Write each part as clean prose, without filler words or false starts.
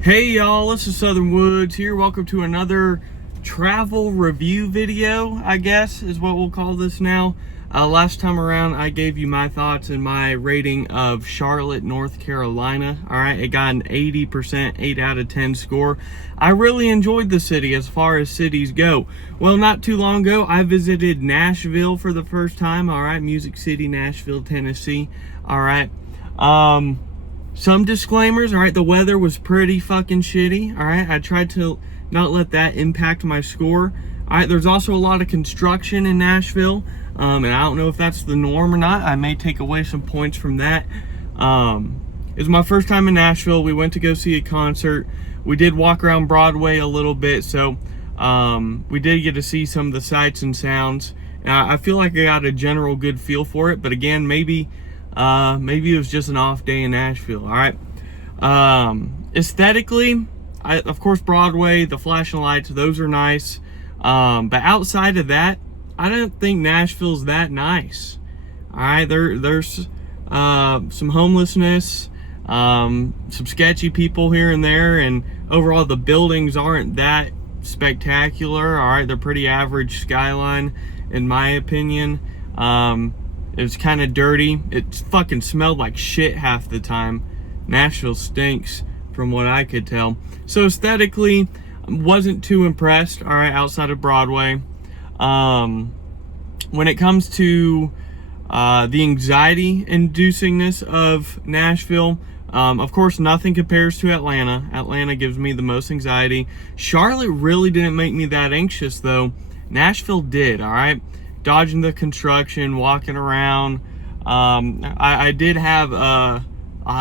Hey y'all, this is Southern Woods here. Welcome to another travel review video, I guess is what we'll call this now. Last time around, I gave you my thoughts and my rating of Charlotte, North Carolina. All right, it got an 80%, 8 out of 10 score. I really enjoyed the city as far as cities go. Well, not too long ago, I visited Nashville for the first time. All right, Music City, Nashville, Tennessee. All right. Some disclaimers, all right, the weather was pretty fucking shitty, all right? I tried to not let that impact my score. All right, there's also a lot of construction in Nashville, and I don't know if that's the norm or not. I may take away some points from that. It was my first time in Nashville. We went to go see a concert. We did walk around Broadway a little bit, so we did get to see some of the sights and sounds. I feel like I got a general good feel for it, but again, maybe it was just an off day in Nashville. All right. Aesthetically, of course, Broadway, the flashing lights, those are nice. But outside of that, I don't think Nashville's that nice. All right. There's some homelessness, some sketchy people here and there, and overall the buildings aren't that spectacular. All right. They're pretty average skyline, in my opinion. It was kind of dirty. It fucking smelled like shit half the time. Nashville stinks from what I could tell. So aesthetically, wasn't too impressed, all right, outside of Broadway. When it comes to the anxiety inducingness of Nashville, of course, nothing compares to Atlanta. Atlanta gives me the most anxiety. Charlotte really didn't make me that anxious, though. Nashville did, all right? Dodging the construction, walking around. I did have a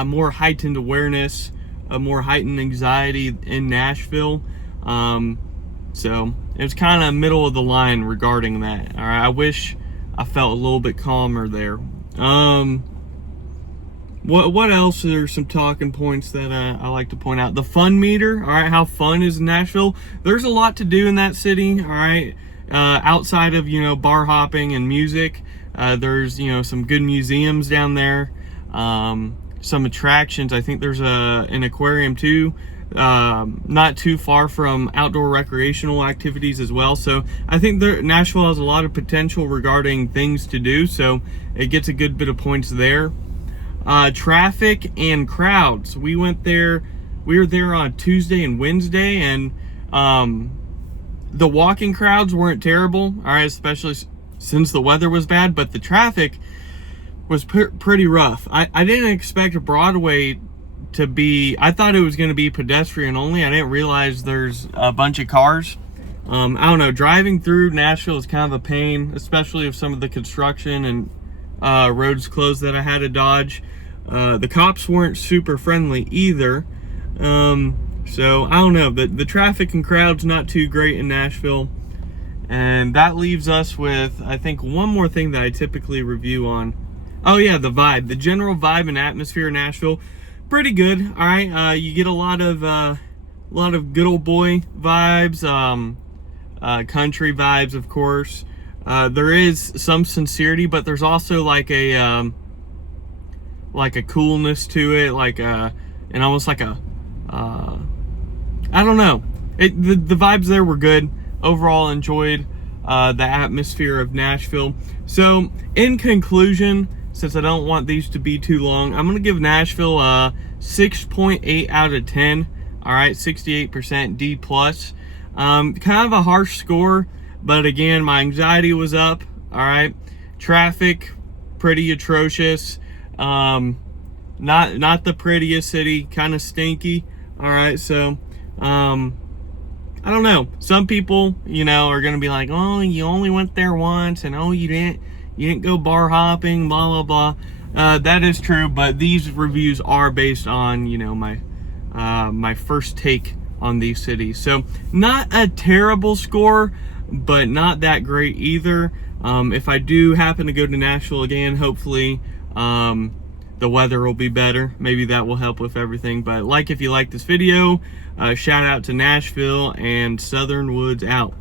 more heightened awareness, a more heightened anxiety in Nashville. So it was kind of middle of the line regarding that. All right, I wish I felt a little bit calmer there. What else are some talking points that I like to point out? The fun meter. All right, how fun is Nashville? There's a lot to do in that city. All right. Outside of, bar hopping and music, there's, some good museums down there, some attractions. I think there's an aquarium too, not too far from outdoor recreational activities as well. So I think Nashville has a lot of potential regarding things to do, so it gets a good bit of points there. Traffic and crowds. We were there on Tuesday and Wednesday, and the walking crowds weren't terrible, all right, especially since the weather was bad, but the traffic was pretty rough. I didn't expect Broadway to be, I thought it was going to be pedestrian only. I didn't realize there's a bunch of cars. I don't know, driving through Nashville is kind of a pain, especially if some of the construction and roads closed that I had to dodge. The cops weren't super friendly either. So, I don't know, the traffic and crowd's not too great in Nashville. And that leaves us with, I think, one more thing that I typically review on. Oh yeah, the vibe. The general vibe and atmosphere in Nashville, pretty good, all right? You get a lot of good old boy vibes, country vibes, of course. There is some sincerity, but there's also like a coolness to it, and almost like a, I don't know. The vibes there were good. Overall, enjoyed the atmosphere of Nashville. So, in conclusion, since I don't want these to be too long, I'm going to give Nashville a 6.8 out of 10. All right, 68% D+. Kind of a harsh score, but again, my anxiety was up. All right, traffic, pretty atrocious. Not the prettiest city, kind of stinky. All right, so I don't know. Some people, are gonna be like, oh, you only went there once, and oh, you didn't go bar hopping, blah blah blah. That is true, but these reviews are based on my first take on these cities. So not a terrible score, but not that great either. If I do happen to go to Nashville again, hopefully the weather will be better. Maybe that will help with everything. But if you like this video, shout out to Nashville, and Southern Woods out.